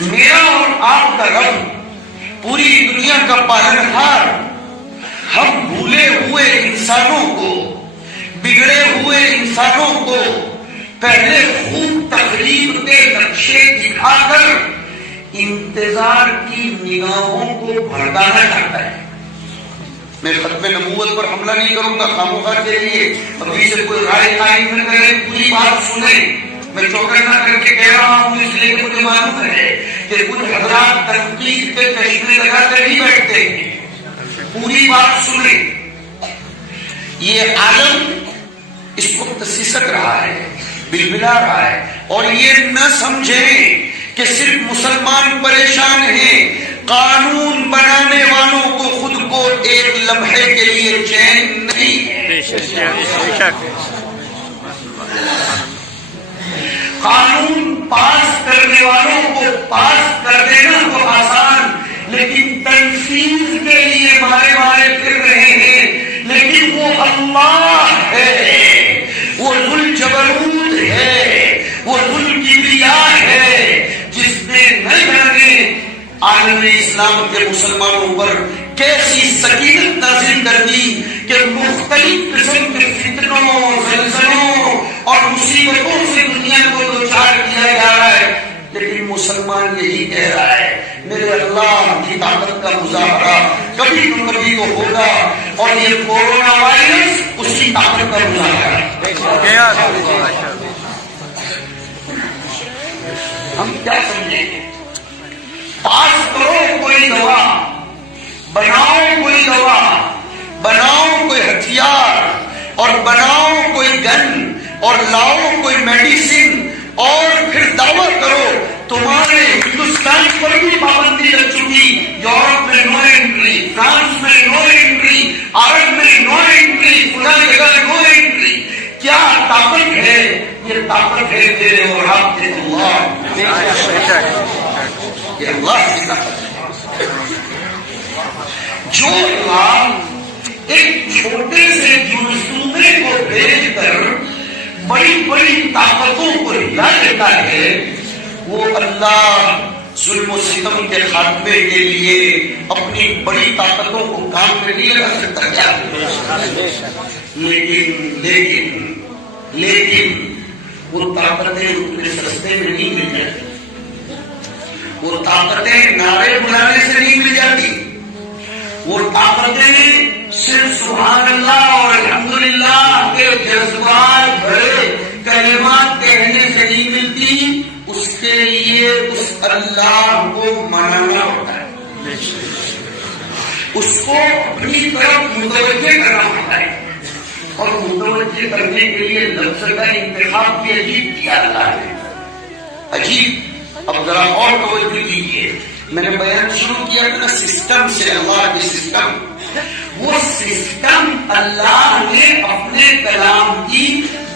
میرا اور آپ کا رب پوری دنیا کا پالنہار ہم بھولے ہوئے انسانوں کو، بگڑے ہوئے انسانوں کو پہلے خوب تقریب کے نقشے دکھا کر انتظار کی نگاہوں کو بھڑکانا چاہتا ہے۔ میں ختم نبوت پر حملہ نہیں کروں گا خاموخواہ کے لیے، ابھی سے کوئی رائے قائم نہ کرے، پوری بات سنیں۔ میں چوکر نہ کر کے کہہ رہا ہوں اس لیے مجھے معلوم ہے کہ کچھ حضرات تنقید کے چشمے لگا کر ہی بیٹھتے ہیں۔ پوری بات سنیں۔ یہ عالم اس وقت سسک رہا ہے، بلبلا رہا ہے، اور یہ نہ سمجھیں کہ صرف مسلمان پریشان ہیں۔ قانون بنانے والوں کو خود کو ایک لمحے کے لیے چین نہیں ہے۔ قانون پاس کرنے والوں کو پاس کر دینا تو آسان، لیکن تنفیذ کے لیے مارے مارے پھر رہے ہیں۔ لیکن وہ اللہ ہے، وہ ذوالجبروت ہے، وہ ذوالکبریاء ہے، جس نے نہ جانے عالم اسلام کے مسلمانوں پر کیسی سکینت نازل کر دی کہ مختلف قسم کے فتنوں، زلزلوں اور مصیبتوں سے دنیا کو دوچار کیا جا رہا ہے، لیکن مسلمان یہی کہہ رہا ہے میرے اللہ کی طاقت کا مظاہرہ کبھی نہ کبھی تو ہوگا، اور یہ کورونا وائرس اسی طاقت کا مظاہرہ ہے۔ ہم کیا سمجھیں؟ پاس کرو کوئی دوا، بناؤ کوئی دوا، بناؤ کوئی ہتھیار، اور بناؤ کوئی گن، اور لاؤ کوئی میڈیسن، اور پھر دعویٰ کرو تمہارے ہندوستان پر بھی پابندی لگ چکی، یورپ میں نو انٹری، فرانس میں نو انٹری، عرب میں نو انٹری، فلاں جگہ نو انٹری۔ کیا طاقت ہے؟ یہ طاقت ہے تیرے اور آپ کے اللہ، یہ اللہ کی طاقت ہے۔ جو اللہ ایک چھوٹے سے منصوبے کو بھیج کر بڑی بڑی طاقتوں کو ہلا دیتا ہے، وہ اللہ ظلم و ستم کے خاتمے کے لیے اپنی بڑی طاقتوں کو کام میں نہیں لگا سکتا کیا؟ لیکن وہ طاقتیں اتنے سستے میں نہیں مل جاتی، وہ طاقتیں نعرے بلانے سے نہیں مل جاتی، وہ طاقتیں صرف سبحان اللہ اور الحمدللہ کے جذبات بھرے کلمات کہنے سے نہیں ملتی، اس کے لیے اس اللہ کو منانا ہوتا ہے، اس کو اپنی طرف متوجہ کرنا ہوتا ہے، اور متوجہ کرنے کے لیے لفظ کا انتخاب بھی عجیب کیا اللہ ہے، عجیب۔ اب ذرا اور توجہ کیجیے، میں نے بیان شروع کیا تھا سسٹم سے، اللہ کے سسٹم، وہ سسٹم اللہ نے اپنے کلام کی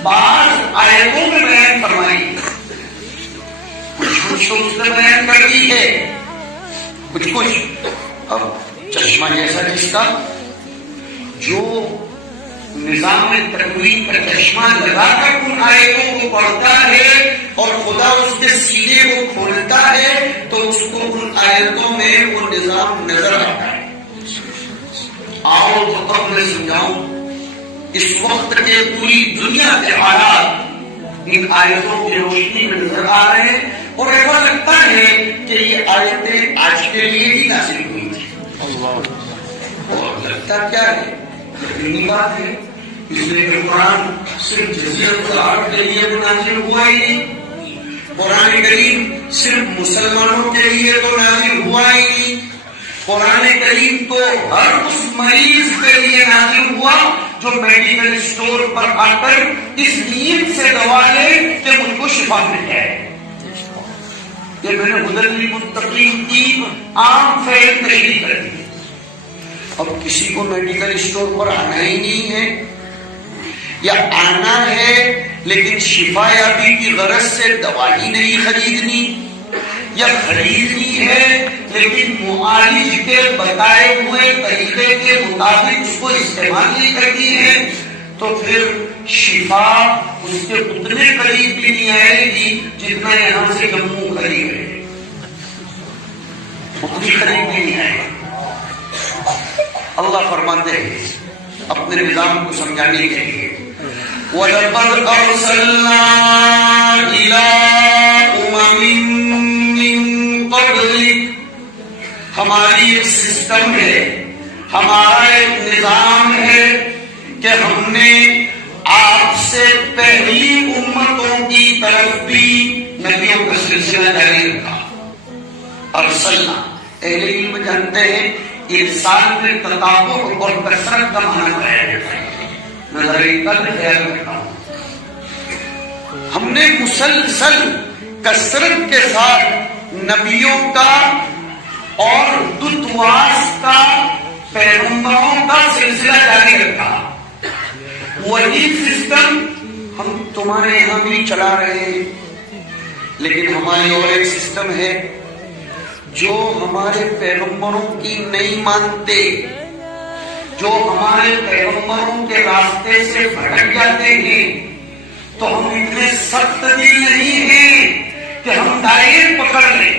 بعض آیتوں میں بیان فرمائی، کچھ اس نے بیان کر دی ہے، کچھ۔ اب چشمہ جیسا جس کا جو نظام تکوین کا چشمہ لگا کر ان آیتوں کو پڑھتا ہے اور خدا اس کے سینے کو کھولتا ہے تو اس کو ان آیتوں میں وہ نظام نظر آتا ہے۔ آؤ تو اب میں سمجھاؤں، اس وقت کے پوری دنیا کے حالات ان آیتوں کی روشنی میں نظر آ رہے ہیں، اور ایسا لگتا ہے کہ یہ آیتیں آج کے لیے ہی نازل ہوئی تھی، اور لگتا کیا ہے یقینی بات ہے، اس لیے کہ قرآن صرف جزیرۃ العرب کے لیے نازل ہوا ہی نہیں، قرآن کریم صرف مسلمانوں کے لیے تو نازل ہوا ہی نہیں، قرآن کریم تو ہر اس مریض کے لیے نازل ہوا جو میڈیکل اسٹور پر آ کر اس نیت سے دوا لے کہ مجھ کو شفا مل جائے۔ یہ میں نے ہدی للمتقین کی عام فہم تشریح کر دی۔ اب کسی کو میڈیکل اسٹور پر آنا ہی نہیں ہے، یا آنا ہے لیکن شفا یابی کی غرض سے دوا ہی نہیں خریدنی، یا خریدنی ہے لیکن معالج کے بتائے ہوئے طریقے کے مطابق اس کو استعمال نہیں کرتی ہے، تو پھر شفا اس کے اتنے قریب بھی نہیں آئے گی جتنا یہاں سے جموں قریب ہے۔ کچھ خریدنے نہیں آئے. اللہ فرماتے ہیں اپنے نظام کو سمجھانے کے لیے وَلَقَدْ أَرْسَلْنَا إِلَىٰ أُمَمٍ مِّن قَبْلِكَ. ہماری ایک سسٹم ہے، ہمارا ایک نظام ہے کہ ہم نے آپ سے پہلی امتوں کی طرف بھی نبیوں کا سلسلہ جاری رکھا. ارسلنا اہل علم جانتے ہیں ارسال میں تطابق اور کثرت کا معنی ہے. نظر کا خیال رکھتا ہوں ہم نے مسلسل کثرت کے ساتھ نبیوں کا اور دتواس کا پیغمبروں کا سلسلہ جاری رکھا. وہی سسٹم ہم تمہارے یہاں بھی چلا رہے ہیں، لیکن ہماری اور ایک سسٹم ہے جو ہمارے پیغمبروں کی نہیں مانتے، جو ہمارے پیغمبروں کے راستے سے بھٹک جاتے ہیں. تو ہم اتنے سخت دل نہیں ہیں کہ ہم ڈائریکٹ پکڑ لیں.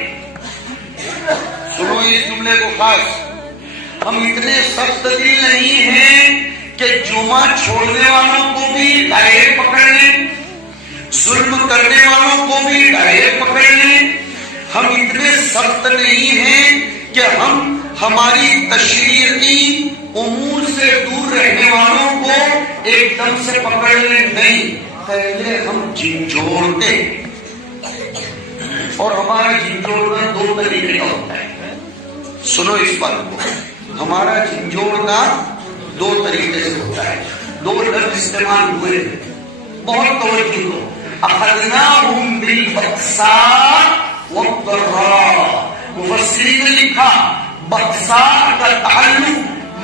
سنو اس جملے کو خاص، ہم اتنے سخت دل نہیں ہیں کہ جمعہ چھوڑنے والوں کو بھی ڈائریکٹ پکڑ لیں، ظلم کرنے والوں کو بھی ڈائریکٹ پکڑ لیں. ہم اتنے سخت نہیں ہیں کہ ہم ہماری تشریعی امور سے دور رہنے والوں کو ایک دم سے پکڑ لیں. نہیں، پہلے ہم جھنجھوڑتے، اور ہمارا جھنجھوڑنا دو طریقے کا ہوتا ہے. سنو اس بات کو، ہمارا جھنجھوڑنا دو طریقے سے ہوتا ہے. دو لفظ استعمال ہوئے، بہت توجہ دو. اخذناہم بالبأساء والضراء. مفسرین نے لکھا بأساء کا تعلق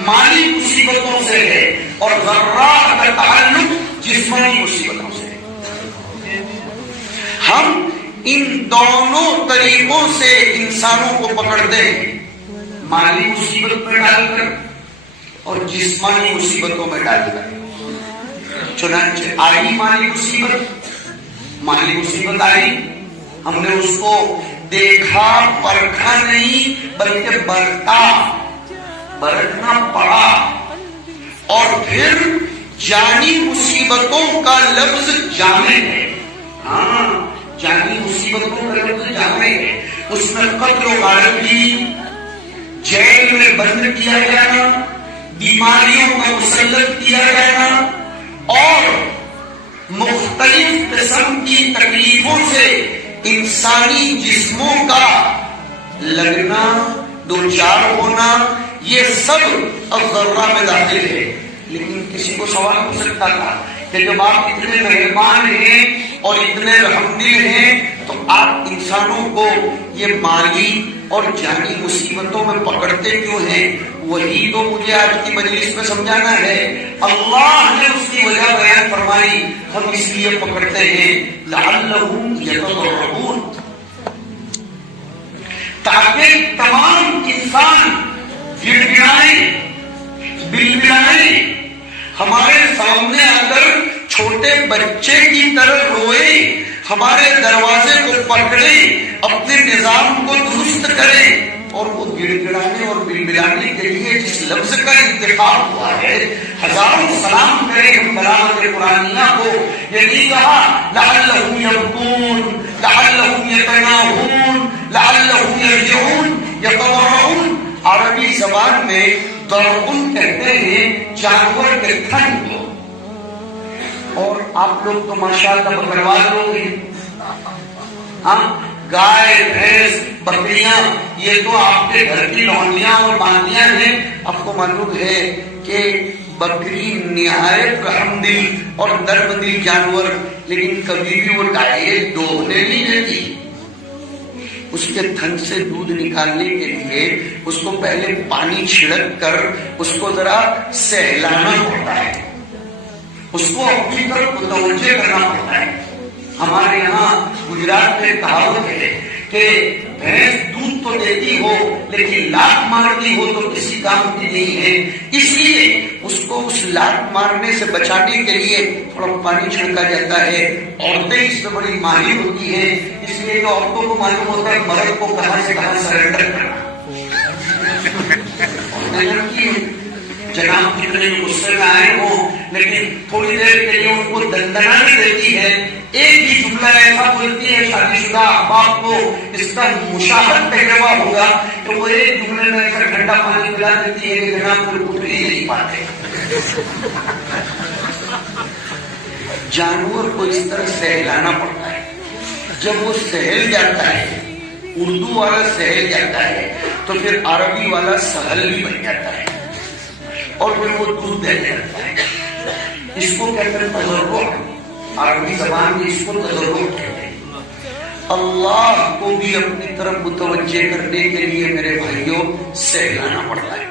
مالی مصیبتوں سے ہے اور ضراء کا تعلق جسمانی مصیبتوں سے ہے. ہم ان دونوں طریقوں سے انسانوں کو پکڑتے ہیں، مالی مصیبت میں ڈال کر اور جسمانی مصیبتوں میں ڈال کر. چنانچہ آئی مالی مصیبت آئی، ہم نے اس کو دیکھا پرکھا نہیں بلکہ برتنا پڑا. اور پھر جانی مصیبتوں کا لفظ جامع ہے. ہاں، جانی مصیبتوں کا لفظ جامع ہے. اس میں قتل و غارت بھی، جیل میں بند کیا جانا، بیماریوں کا مسلط کیا جانا اور مختلف قسم کی تکلیفوں سے انسانی جسموں کا لگنا، دوچار ہونا، یہ سب الضرہ میں داخل ہے. لیکن کسی کو سوال ہو سکتا تھا کہ جب آپ اتنے مہربان ہیں اور اتنے رحم دل ہیں تو آپ انسانوں کو یہ مالی اور جانی مصیبتوں میں پکڑتے کیوں ہیں؟ وہی تو مجھے آج کی مجلس میں سمجھانا ہے. اللہ نے اس کی وجہ بیان فرمائی، ہم اس لیے پکڑتے ہیں لعلہم یتضرعون، تاکہ تمام انسان گڑگڑائیں، بلبلائیں، ہمارے سامنے آ کر چھوٹے بچے کی طرح روئے، ہمارے دروازے کو پکڑے، اپنے نظام کو درست کرے. اور وہ گڑ گڑانے اور بلبلانے کے لیے جس لفظ کا انتخاب ہوا ہے، ہزاروں سلام کرے ہم بلاغت قرآنیہ کو. یہ نہیں کہا لعلہم یبکون، لعلہم یتناہون، لعلہم یرجعون، یتضرعون. عربی زبان میں ضرعون کہتے ہیں جانور کے تھن کو. اور آپ لوگ تو ماشاءاللہ بکروال لوگ ہیں، ہاں، گائے، بھینس، بکریاں، یہ تو آپ کے گھر کی لونڈیاں اور باندیاں ہیں. آپ کو معلوم ہے کہ بکری نہایت رحم دل اور نرم دل جانور، لیکن کبھی بھی وہ ڈائریکٹ دوہنے نہیں دیتی. اس کے تھن سے دودھ نکالنے کے لیے اس کو پہلے پانی چھڑک کر اس کو ذرا سہلانا پڑتا ہے، اس کو اپنی طرف متوجہ کرنا پڑتا ہے. ہمارے یہاں گجرات میں کہاوت ہے کہ بھینس دودھ تو دیتی ہو لیکن لات مارتی ہو تو کسی کام کی نہیں ہے. اس لیے اس کو اس لات مارنے سے بچانے کے لیے تھوڑا پانی چھڑکا جاتا ہے. عورتیں اس میں بڑی ماہر ہوتی ہیں، اس لیے کہ عورتوں کو معلوم ہوتا ہے مرد کو کہاں سے کہاں سرنڈر کرنا. جناب کتنے غصے میں آئے ہوں لیکن تھوڑی دیر کے لیے ان کو دندنانی دیتی ہے، ایک بھی جملہ ایسا بولتی ہے شادی شدہ احباب کو اس کا مشاہد تجربہ ہوگا تو وہ ایک جملے میں ایسا ٹھنڈا پانی پلا دیتی ہے کہ جناب کوئی اٹھ ہی نہیں پاتے۔ جانور کو اس طرح سہلانا پڑتا ہے، جب وہ سہل جاتا ہے، اردو والا سہل جاتا ہے تو پھر عربی والا سہل بھی بن جاتا ہے اور پھر وہ دودھ دینے لگتا ہے۔ اس کو کہتے ہیں تضرع، عربی زبان میں اس کو تضرع کہتے ہیں۔ اللہ کو بھی اپنی طرف متوجہ کرنے کے لیے میرے بھائیوں سہلانا پڑتا ہے۔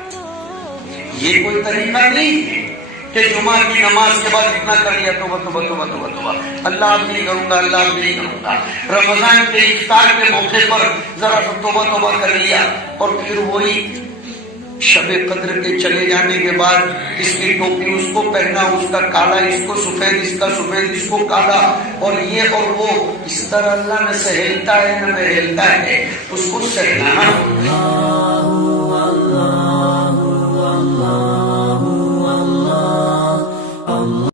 یہ کوئی طریقہ نہیں ہے کہ جمعہ کی نماز کے بعد اتنا کر لیا توبہ توبہ توبہ توبہ توبہ، اللہ اب نہیں کروں گا، اللہ اب نہیں کروں گا۔ رمضان کے افطار کے موقع پر ذرا سا توبہ توبہ کر لیا اور پھر وہی شب قدر کے چلے جانے کے بعد اس کی ٹوپی اس کو پہنا، اس کا کالا اس کو سفید، اس کا سفید اس کو کالا، اور یہ اور وہ، اس طرح اللہ نہ سہلتا ہے نہ بہلتا ہے، اس کو سہلانا ہوتا ہے۔